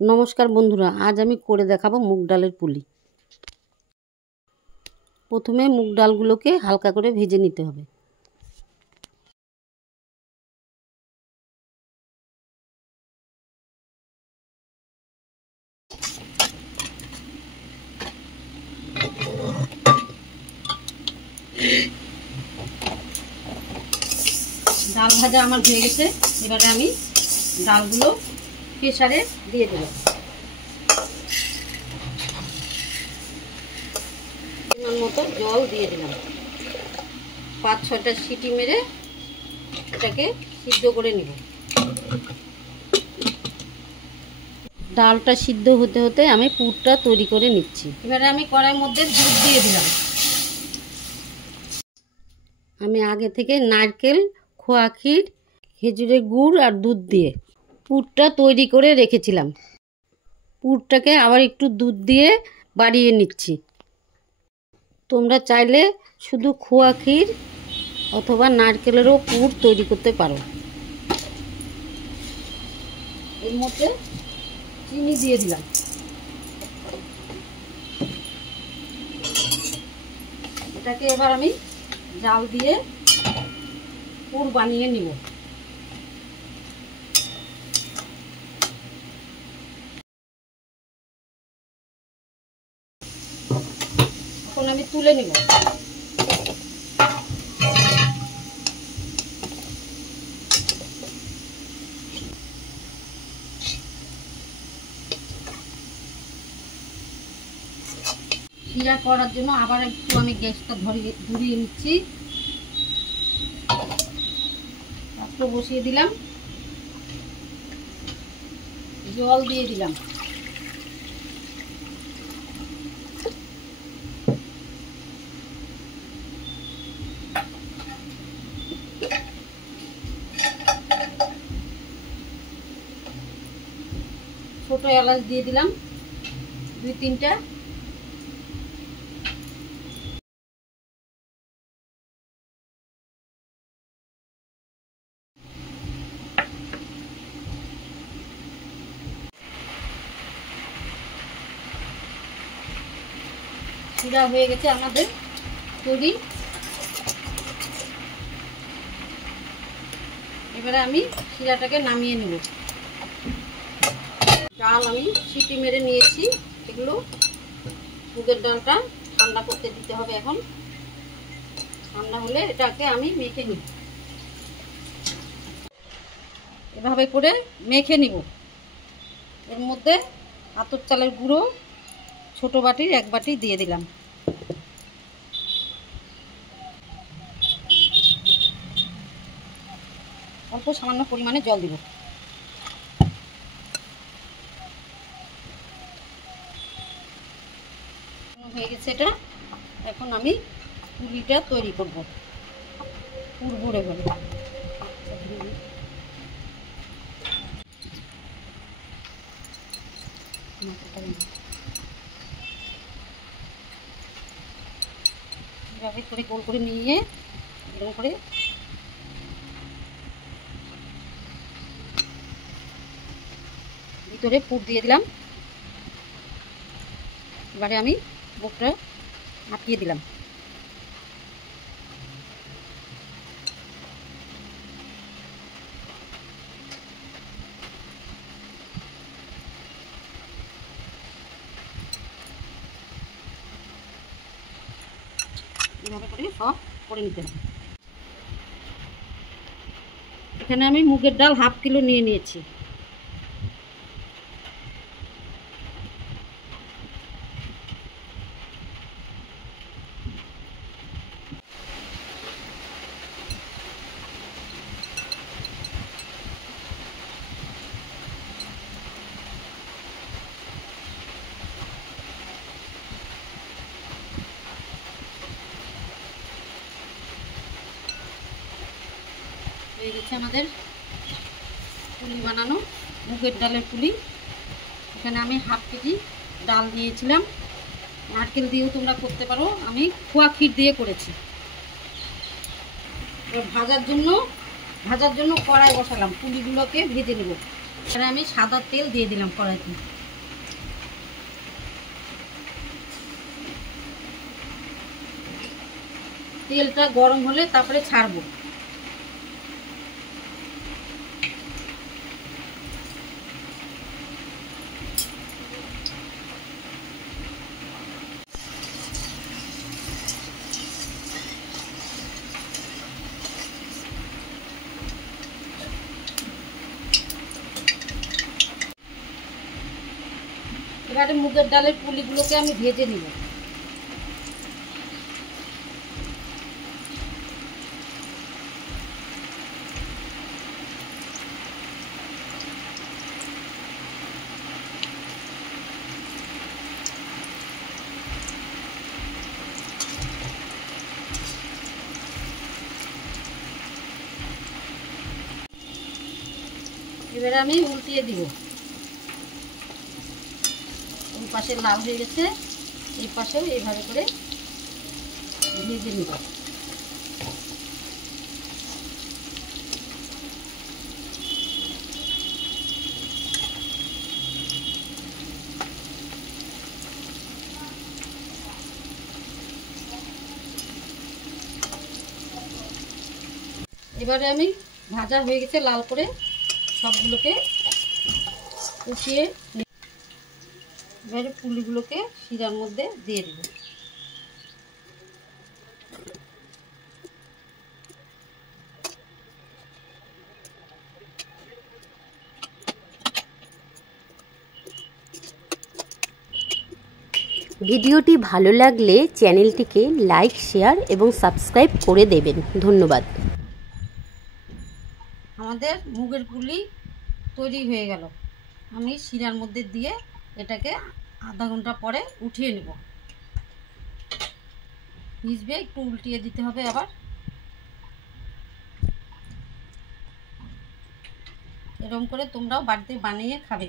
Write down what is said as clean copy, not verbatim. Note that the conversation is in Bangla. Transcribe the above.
নমস্কার বন্ধুরা, আজ আমি করে দেখাবো মুগ ডালের পুলি। প্রথমে মুগ ডালগুলোকে হালকা করে ভেজে নিতে হবে। ডাল ভাজা আমার হয়ে গেছে। এবারে আমি ডালগুলো প্রেসারে দিয়ে দেব। পরিমাণ মতো জল দিয়ে দিলাম। 5-6টা সিটি মেরে এটাকে সিদ্ধ করে নিব। ডালটা সিদ্ধ হতে হতে আমি পুরটা তৈরি করে নিচ্ছি। এবারে আমি কড়াইয়ের মধ্যে দুধ দিয়ে দিলাম। আমি আগে থেকে নারকেল, খোয়া ক্ষীর, খেজুরের গুড় আর দুধ দিয়ে পুরটা তৈরি করে রেখেছিলাম। পুরটাকে আবার একটু দুধ দিয়ে বাড়িয়ে নিচ্ছি। তোমরা চাইলে শুধু খোয়া ক্ষীর অথবা নারকেলেরও পুর তৈরি করতে পারো। এর মধ্যে চিনি দিয়ে দিলাম। এটাকে এবার আমি জাল দিয়ে পুর বানিয়ে নিব। এখন আমি তুলে নিব। শিরা করার জন্য আবার একটু আমি গ্যাসটা ধরিয়ে নিচ্ছি। পাত্র বসিয়ে দিলাম, জল দিয়ে দিলাম। ছোট এলাচ দিয়ে দিলাম 2-3টা। শিরা হয়ে গেছে আমাদের তৈরি। এবারে আমি শিরাটাকে নামিয়ে নেব। ডাল আমি সিটি মেরে নিয়েছি। এগুলো মুগের ডালটা ঠান্ডা করতে দিতে হবে। এখন ঠান্ডা হলে এটাকে আমি মেখে নিব। এভাবে করে মেখে নিব। এর মধ্যে আতপ চালের গুঁড়ো ছোট বাটির 1 বাটি দিয়ে দিলাম। অল্প সামান্য পরিমাণে জল দিব। হয়ে গেছে এটা। এখন আমি পুলিটা তৈরি করব। পুর ভরে ভরে এভাবে করে গোল করে নিয়ে এরকম করে ভিতরে পুর দিয়ে দিলাম। এবারে আমি মুখটা আটকিয়ে দিলাম। এভাবে করে সব করে নিতে হবে। এখানে আমি মুগের ডাল 1/2 কিলো নিয়ে নিয়েছি। হয়ে গেছে আমাদের পুলি বানানো, মুগের ডালের পুলি। এখানে আমি 1/2 কেজি ডাল নিয়েছিলাম। নারকেল দিয়েও তোমরা করতে পারো, আমি খোয়া ক্ষীর দিয়ে করেছি। এবার ভাজার জন্য কড়াই বসালাম। পুলিগুলোকে ভেজে নেব। এখানে আমি সাদা তেল দিয়ে দিলাম কড়াইতে। তেলটা গরম হলে তারপরে ছাড়বো। এবারে মুগের ডালের পুলিগুলোকে আমি ভেজে নিব। এবারে আমি উল্টিয়ে দিব। ওই পাশে লাল হয়ে গেছে, এই পাশেও এইভাবে করে ভেজে নিব। এবারে আমি ভাজা হয়ে গেছে লাল করে, সবগুলোকে উঠিয়ে এবারে পুলিগুলোকে শিরার মধ্যে দিয়ে দেব। ভিডিওটি ভালো লাগলে চ্যানেলটিকে লাইক, শেয়ার এবং সাবস্ক্রাইব করে দেবেন। ধন্যবাদ। আমাদের মুগের পুলি তৈরি হয়ে গেল। আমি শিরার মধ্যে দিয়ে এটাকে আধা ঘন্টা পরে উঠিয়ে নেব। ভিজবে, একটু উল্টিয়ে দিতে হবে আবার। এরকম করে তোমরাও বাড়িতে বানিয়ে খাবে।